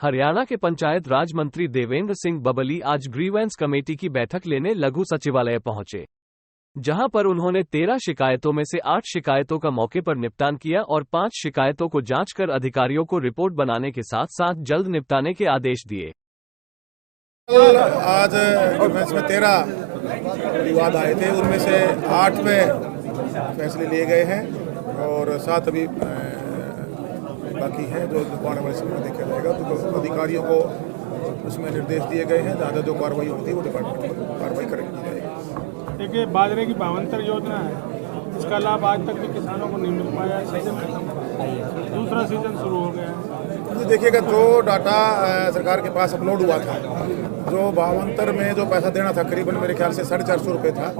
हरियाणा के पंचायत राज मंत्री देवेंद्र सिंह बबली आज ग्रीवेंस कमेटी की बैठक लेने लघु सचिवालय पहुंचे, जहां पर उन्होंने 13 शिकायतों में से 8 शिकायतों का मौके पर निपटान किया और 5 शिकायतों को जांच कर अधिकारियों को रिपोर्ट बनाने के साथ साथ जल्द निपटाने के आदेश दिए। आज ग्रीवेंस में 13 विवाद आए थे, उनमें से 8 पे फैसले लिए गए हैं और 7 अभी बाकी हैं जो आने वाले समय में देखा जाएगा। तो अधिकारियों को उसमें निर्देश दिए गए हैं, ज़्यादा जो कार्रवाई होती है वो डिपार्टमेंट को कार्रवाई करेगी। देखिए, बाजरे की भावांतर योजना है, इसका लाभ आज तक भी किसानों को नहीं मिल पाया। सीजन खत्म, दूसरा सीजन शुरू हो गया है। देखिएगा, जो डाटा सरकार के पास अपलोड हुआ था, जो भावांतर में जो पैसा देना था करीबन मेरे ख्याल से 450 रुपये था,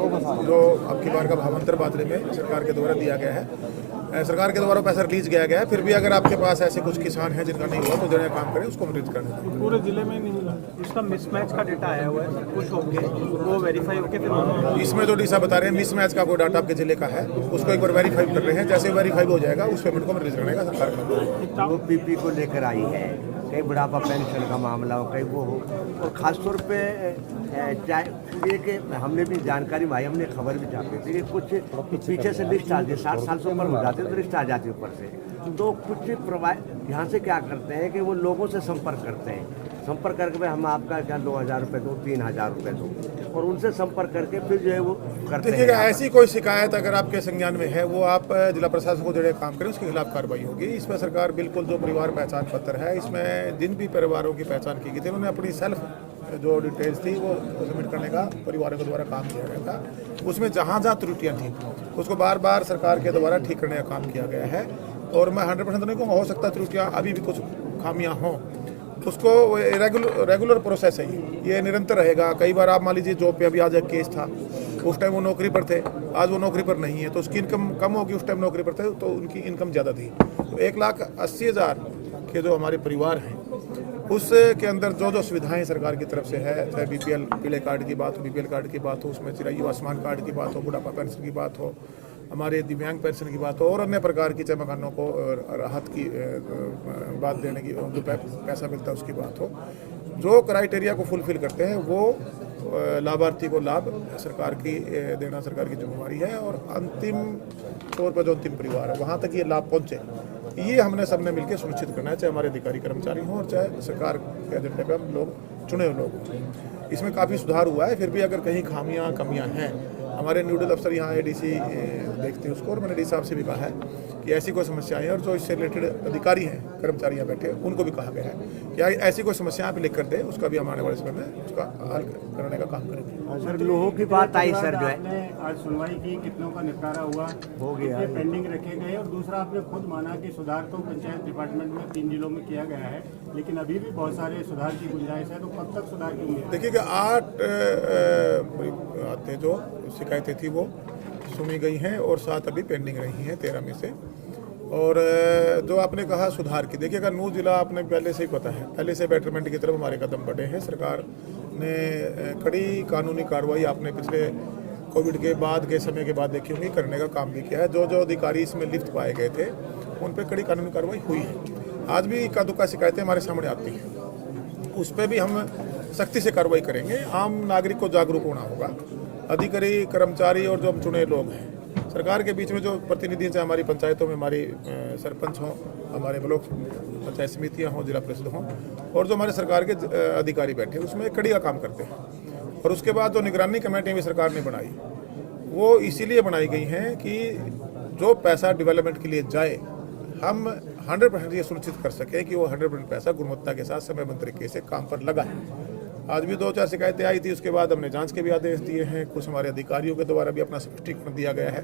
जो अब की बार का भावांतर बाजरे में सरकार के द्वारा दिया गया है। सरकार के द्वारा पैसा रिलीज किया गया है। फिर भी अगर आपके पास ऐसे कुछ किसान हैं जिनका नहीं हुआ तो जो काम करें उसको मदद करना। पूरे जिले में नहीं मिला, इसका मिसमैच का डेटा आया हुआ है, कुछ होके वो वेरीफाई होके फिर इसमें जो डीसा बता रहे हैं मिसमैच का कोई डाटा आपके जिले का है, उसको एक बार वेरीफाई कर रहे हैं। जैसे वेरीफाई हो जाएगा उस पेमेंट को रिलीज करने का सरकार वो पीपी को लेकर आई है, कई बुढ़ापा पेंशन का मामला हो, कई वो हो, और खासतौर पे एक हमने भी जानकारी भाई, हमने खबर भी छापी थी कि कुछ पीछे से लिस्ट आती है, 60 साल से ऊपर हो जाती है तो लिस्ट आ जाती है ऊपर से। तो कुछ यहाँ से क्या करते हैं कि वो लोगों से संपर्क करते हैं, संपर्क करके भाई हम आपका क्या 2000 रुपये दो, 3000 रुपये दो, और उनसे संपर्क करके फिर जो है वो करते हैं। ऐसी कोई शिकायत अगर आपके संज्ञान में है वो आप जिला प्रशासन को जो काम करें, उसके खिलाफ कार्रवाई होगी। इसमें सरकार बिल्कुल जो परिवार पहचान पत्र है, इसमें जिन भी परिवारों की पहचान की गई थी उन्होंने अपनी सेल्फ जो डिटेल्स थी वो सबमिट करने का परिवारों के द्वारा काम किया गया था। उसमें जहाँ जहाँ त्रुटियाँ थी उसको बार बार सरकार के द्वारा ठीक करने का काम किया गया है। और मैं 100% नहीं कहूँगा, हो सकता त्रुटियाँ अभी भी कुछ खामियाँ हों, उसको रेगुलर प्रोसेस है, ये निरंतर रहेगा। कई बार आप मान लीजिए जॉब पे अभी आज एक केस था, उस टाइम वो नौकरी पर थे, आज वो नौकरी पर नहीं है तो उसकी इनकम कम होगी, उस टाइम नौकरी पर थे तो उनकी इनकम ज़्यादा थी। तो 1,80,000 के जो हमारे परिवार हैं उसके अंदर जो सुविधाएं सरकार की तरफ से है, चाहे बीपीएल पीले कार्ड की बात हो, बीपीएल कार्ड की बात हो, उसमें चिरायु आसमान कार्ड की बात हो, बुढ़ापा पेंशन की बात हो, हमारे दिव्यांग पेंशन की बात हो, और अन्य प्रकार की चाहे मकानों को राहत की बात देने की जो पैसा मिलता है उसकी बात हो, जो क्राइटेरिया को फुलफिल करते हैं वो लाभार्थी को लाभ सरकार की देना सरकार की जिम्मेवारी है। और अंतिम तौर पर जो अंतिम परिवार है वहाँ तक ये लाभ पहुँचे, ये हमने सबने मिलकर सुनिश्चित करना है, चाहे हमारे अधिकारी कर्मचारी हों और चाहे सरकार के एजेंडे पे हम लोग चुने हुए लोग हों। इसमें काफ़ी सुधार हुआ है, फिर भी अगर कहीं खामियां कमियां हैं, हमारे न्यूडल अफसर यहाँ एडीसी देखते हैं उसको, और मैंने डी साहब से भी कहा है कि ऐसी कोई समस्याएं हैं, और जो इससे रिलेटेड अधिकारी हैं कर्मचारी यहाँ बैठे उनको भी कहा गया है कि ऐसी कोई समस्या आप लिख कर दे, उसका भी हम आने वाले समय में उसका हल करने का काम करेंगे। सर लोगों की बात आई सर, जो है आज सुनवाई की, कितनों का निपटारा हुआ, हो गया, पेंडिंग रखे गए, और दूसरा आपने खुद माना कि सुधार तो पंचायत डिपार्टमेंट में 3 जिलों में किया गया है, लेकिन अभी भी बहुत सारे सुधार की गुंजाइश है, तो कब तक सुधार की उम्मीद? देखिए कि 8 आते जो शिकायतें थी वो सुनी गई हैं और 7 अभी पेंडिंग रही हैं 13 में से। और जो आपने कहा सुधार की, देखिएगा नूह जिला आपने पहले से ही पता है, पहले से बेटरमेंट की तरफ हमारे कदम बढ़े हैं। सरकार ने कड़ी कानूनी कार्रवाई आपने पिछले कोविड के बाद के समय के बाद देखी होंगी करने का काम भी किया है। जो अधिकारी इसमें लिप्त पाए गए थे उन पर कड़ी कानूनी कार्रवाई हुई है। आज भी इक्का दुक्का शिकायतें हमारे सामने आती हैं, उस पर भी हम सख्ती से कार्रवाई करेंगे। आम नागरिक को जागरूक होना होगा, अधिकारी कर्मचारी और जो हम चुने लोग हैं, सरकार के बीच में जो प्रतिनिधि चाहे हमारी पंचायतों में हमारी सरपंच हों, हमारे ब्लॉक पंचायत समितियां हों, जिला परिषद हों, और जो हमारे सरकार के अधिकारी बैठे उसमें कड़ी का काम करते हैं। और उसके बाद जो निगरानी कमेटियाँ भी सरकार ने बनाई वो इसीलिए बनाई गई हैं कि जो पैसा डेवलपमेंट के लिए जाए हम 100% ये सुनिश्चित कर सकें कि वो 100% पैसा गुणवत्ता के साथ समयबद्ध तरीके से काम पर लगा है। आज भी 2-4 शिकायतें आई थी, उसके बाद हमने जांच के भी आदेश दिए हैं, कुछ हमारे अधिकारियों के द्वारा भी अपना स्पष्टीकरण दिया गया है,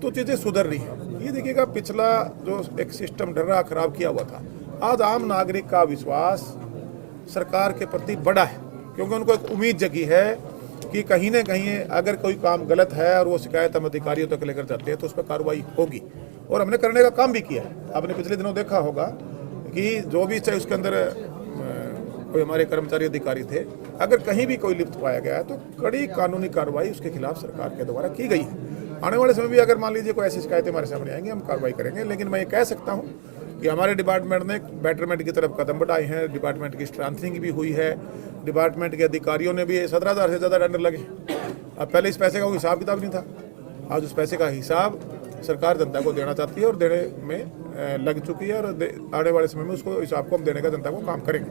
तो चीज़ें सुधर रही हैं। ये देखिएगा पिछला जो एक सिस्टम ढर्रा खराब किया हुआ था, आज आम नागरिक का विश्वास सरकार के प्रति बड़ा है, क्योंकि उनको एक उम्मीद जगी है कि कहीं ना कहीं अगर कोई काम गलत है और वो शिकायत हम अधिकारियों तक लेकर जाते हैं तो उस पर कार्रवाई होगी, और हमने करने का काम भी किया है। आपने पिछले दिनों देखा होगा कि जो भी चाहे उसके अंदर कोई हमारे कर्मचारी अधिकारी थे, अगर कहीं भी कोई लिप्त पाया गया है तो कड़ी कानूनी कार्रवाई उसके खिलाफ सरकार के द्वारा की गई है। आने वाले समय भी अगर मान लीजिए कोई ऐसी शिकायतें हमारे सामने आएंगी हम कार्रवाई करेंगे। लेकिन मैं ये कह सकता हूँ कि हमारे डिपार्टमेंट ने बेटरमेंट की तरफ कदम बढ़ाए हैं, डिपार्टमेंट की स्ट्रेंथनिंग भी हुई है, डिपार्टमेंट के अधिकारियों ने भी 17,000 से ज़्यादा टेंडर लगे। अब पहले इस पैसे का कोई हिसाब किताब नहीं था, आज उस पैसे का हिसाब सरकार जनता को देना चाहती है और देने में लग चुकी है, और आने वाले समय में उसको हिसाब को हम देने का जनता को काम करेंगे।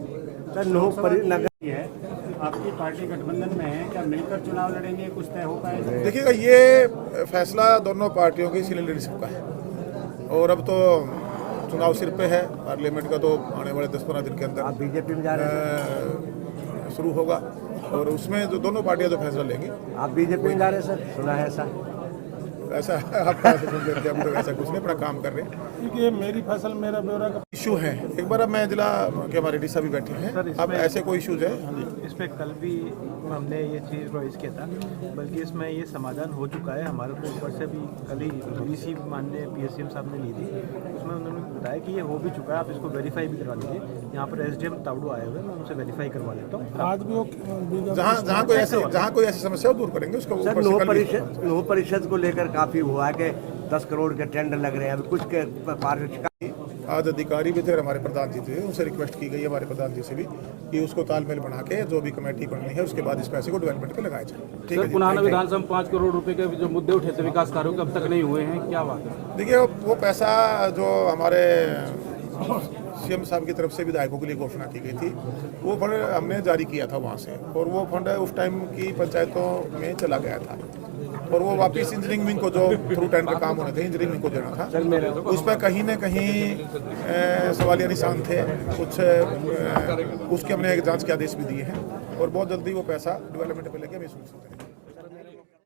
सर नगर है आपकी पार्टी गठबंधन में है, क्या मिलकर चुनाव लड़ेंगे, कुछ तय हो पाएगा? देखिएगा, ये फैसला दोनों पार्टियों की सीनियर लीडरशिप का है, और अब तो चुनाव सिर पे है, पार्लियामेंट का तो आने वाले 10-15 दिन के आप अंदर बीजेपी में जा रहे हैं? शुरू होगा, और उसमें जो दोनों पार्टियां जो फैसला लेंगी, आप बीजेपी में जा रहे हैं सर, सुना है ऐसा? ऐसा आप कैसे सुन लेते हैं, हम तो ऐसा कुछ नहीं, अपना काम कर रहे हैं। क्योंकि ये मेरी फसल मेरा ब्यौरा का इशू है, एक बार अब मैं जिला के हमारे डीसा भी बैठे हैं, अब ऐसे कोई इशूज है। इसमें कल भी हमने ये चीज़ रॉइज किया था, बल्कि इसमें ये समाधान हो चुका है। हमारे को ऊपर से भी कल ही डीसी माननीय PSM साहब ने ली थी, उसमें उन्होंने बताया कि ये हो भी चुका है, आप इसको वेरीफाई भी करवा लीजिए। यहाँ पर SDM तावड़ू आए हुए, मैं उनसे वेरीफाई करवा लेता हूँ। आज भी वो जहाँ कोई ऐसी समस्या हो दूर करेंगे उसको। सर नौ परिषद को लेकर काफी हुआ है कि 10 करोड़ के टेंडर लग रहे हैं, अभी कुछ के आज अधिकारी भी थे और हमारे प्रधान जी थे, उनसे रिक्वेस्ट की गई है हमारे प्रधान जी से भी कि उसको तालमेल बना के जो भी कमेटी बननी है उसके बाद इस पैसे को डेवलपमेंट पे लगाया जाए। ठीक है सर, पुराना विधानसभा 5 करोड़ रुपए के जो मुद्दे उठे थे विकास कार्यों के, अब तक नहीं हुए हैं, क्या बात है? देखिए, वो पैसा जो हमारे CM साहब की तरफ से विधायकों के लिए घोषणा की गई थी, वो फंड हमने जारी किया था वहाँ से, और वो फंड उस टाइम की पंचायतों में चला गया था, और वो वापस इंजीनियरिंग विंग को जो थ्रू टेंडर काम होने थे इंजीनियरिंग विंग को देना था, उस पर कहीं न कहीं सवालिया निशान थे कुछ, उसके हमने एक जांच के आदेश भी दिए हैं, और बहुत जल्दी वो पैसा डेवलपमेंट पे लेके हम ये सुनिश्चित करेंगे।